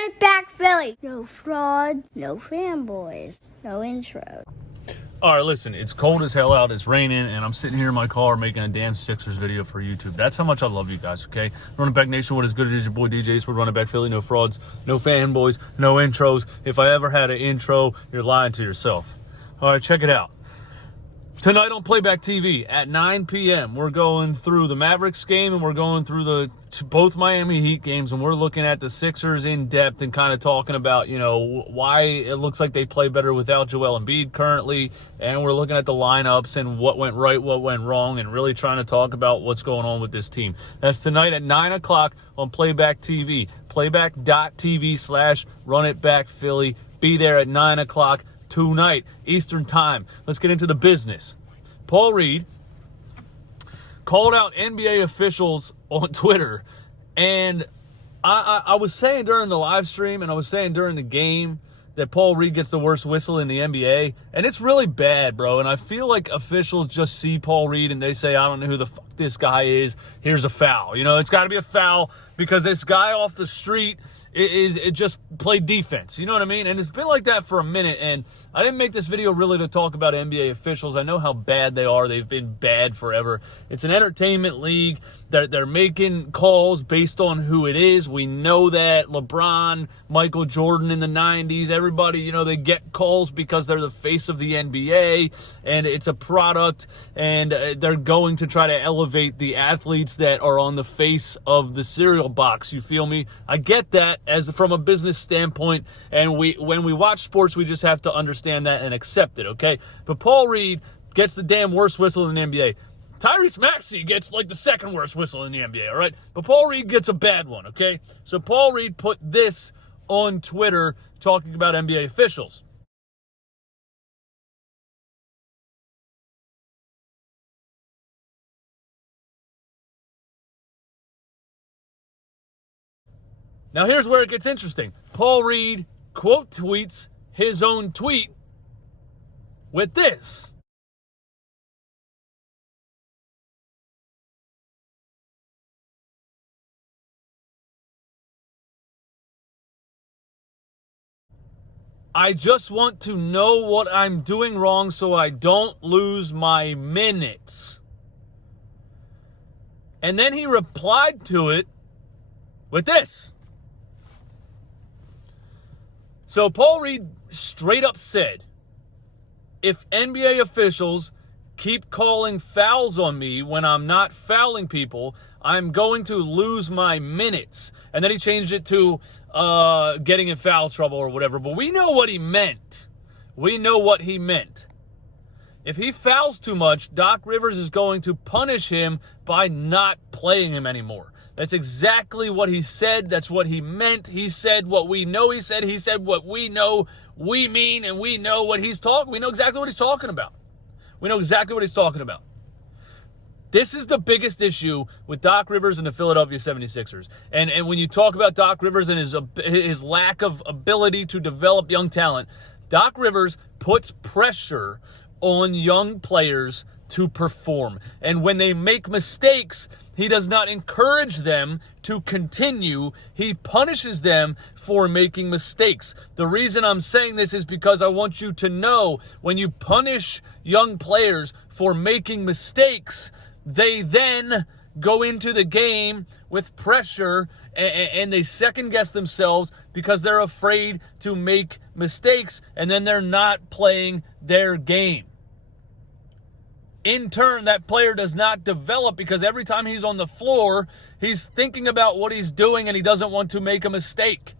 Run it back, Philly. No frauds, no fanboys, no intros. All right, listen, it's cold as hell out. It's raining, and I'm sitting here in my car making a damn Sixers video for YouTube. That's how much I love you guys, okay? Running Back Nation, what is good? It is your boy DJ Eastwood, Running Back Philly. No frauds, no fanboys, no intros. If I ever had an intro, you're lying to yourself. All right, check it out. Tonight on Playback TV at 9 p.m., we're going through the Mavericks game and we're going through both Miami Heat games, and we're looking at the Sixers in depth and kind of talking about, why it looks like they play better without Joel Embiid currently, and we're looking at the lineups and what went right, what went wrong, and really trying to talk about what's going on with this team. That's tonight at 9 o'clock on Playback TV, playback.tv/RunItBackPhilly. Be there at 9 o'clock tonight, Eastern Time. Let's get into the business. Paul Reed called out NBA officials on Twitter, and I was saying during the live stream and I was saying during the game that Paul Reed gets the worst whistle in the NBA, and it's really bad, bro. And I feel like officials just see Paul Reed and they say, I don't know who the fuck this guy is. Here's a foul. It's got to be a foul because this guy off the street it just played defense. You know what I mean? And it's been like that for a minute. And I didn't make this video really to talk about NBA officials. I know how bad they are. They've been bad forever. It's an entertainment league. They're making calls based on who it is. We know that. LeBron, Michael Jordan in the 90s, everybody, they get calls because they're the face of the NBA, and it's a product, and they're going to try to elevate the athletes that are on the face of the cereal box. You feel me? I get that as from a business standpoint, and when we watch sports, we just have to understand that and accept it, okay? But Paul Reed gets the damn worst whistle in the NBA. Tyrese Maxey gets like the second worst whistle in the NBA, all right? But Paul Reed gets a bad one, okay? So Paul Reed put this on Twitter talking about NBA officials. Now here's where it gets interesting. Paul Reed quote tweets his own tweet with this. I just want to know what I'm doing wrong so I don't lose my minutes. And then he replied to it with this. So Paul Reed straight up said, if NBA officials keep calling fouls on me when I'm not fouling people, I'm going to lose my minutes. And then he changed it to getting in foul trouble or whatever. But we know what he meant. We know what he meant. If he fouls too much, Doc Rivers is going to punish him by not playing him anymore. That's exactly what he said. That's what he meant. He said what we know he said. He said what we know we mean, and we know what he's talking. We know exactly what he's talking about. We know exactly what he's talking about. This is the biggest issue with Doc Rivers and the Philadelphia 76ers. And when you talk about Doc Rivers and his lack of ability to develop young talent, Doc Rivers puts pressure on young players to perform. And when they make mistakes, he does not encourage them to continue. He punishes them for making mistakes. The reason I'm saying this is because I want you to know when you punish young players for making mistakes, they then go into the game with pressure and they second guess themselves because they're afraid to make mistakes, and then they're not playing their game. In turn, that player does not develop because every time he's on the floor, he's thinking about what he's doing and he doesn't want to make a mistake.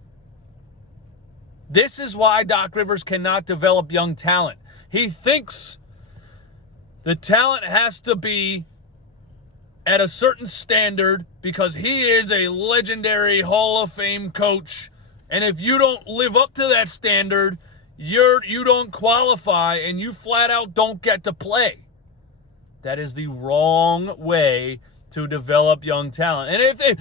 This is why Doc Rivers cannot develop young talent. He thinks the talent has to be at a certain standard because he is a legendary Hall of Fame coach. And if you don't live up to that standard, you don't qualify and you flat out don't get to play. That is the wrong way to develop young talent. And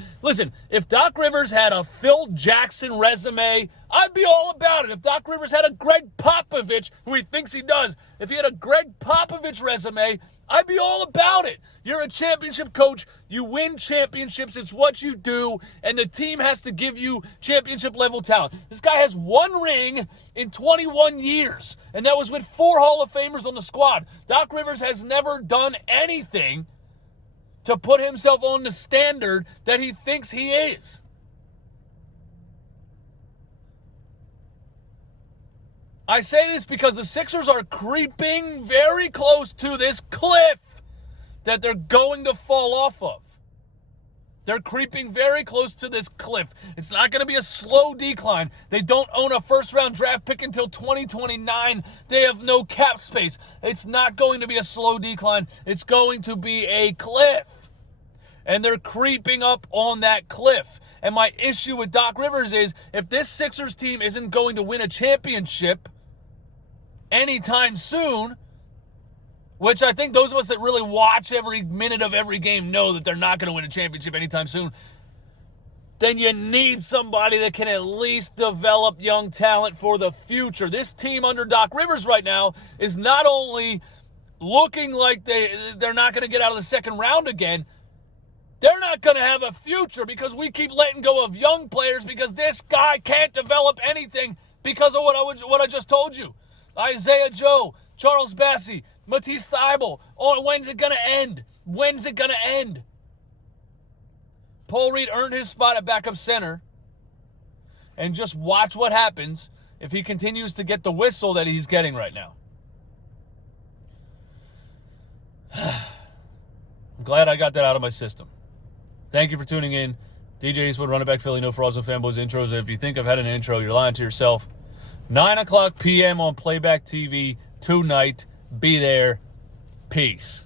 if Doc Rivers had a Phil Jackson resume, I'd be all about it. If Doc Rivers had a Greg Popovich, who he thinks he does, if he had a Greg Popovich resume, I'd be all about it. You're a championship coach. You win championships. It's what you do. And the team has to give you championship level talent. This guy has 1 ring in 21 years. And that was with 4 Hall of Famers on the squad. Doc Rivers has never done anything to put himself on the standard that he thinks he is. I say this because the Sixers are creeping very close to this cliff that they're going to fall off of. They're creeping very close to this cliff. It's not going to be a slow decline. They don't own a first-round draft pick until 2029. They have no cap space. It's not going to be a slow decline. It's going to be a cliff. And they're creeping up on that cliff. And my issue with Doc Rivers is if this Sixers team isn't going to win a championship anytime soon, which I think those of us that really watch every minute of every game know that they're not going to win a championship anytime soon, then you need somebody that can at least develop young talent for the future. This team under Doc Rivers right now is not only looking like they're not going to get out of the second round again, they're not going to have a future because we keep letting go of young players because this guy can't develop anything because of what I just told you. Isaiah Joe, Charles Bassey, Matisse Thybulle. Oh, when's it going to end? When's it going to end? Paul Reed earned his spot at backup center. And just watch what happens if he continues to get the whistle that he's getting right now. I'm glad I got that out of my system. Thank you for tuning in. DJ Eastwood, Running Back Philly, No Frauds, No Fanboys intros. If you think I've had an intro, you're lying to yourself. 9 o'clock p.m. on Playback TV tonight. Be there. Peace.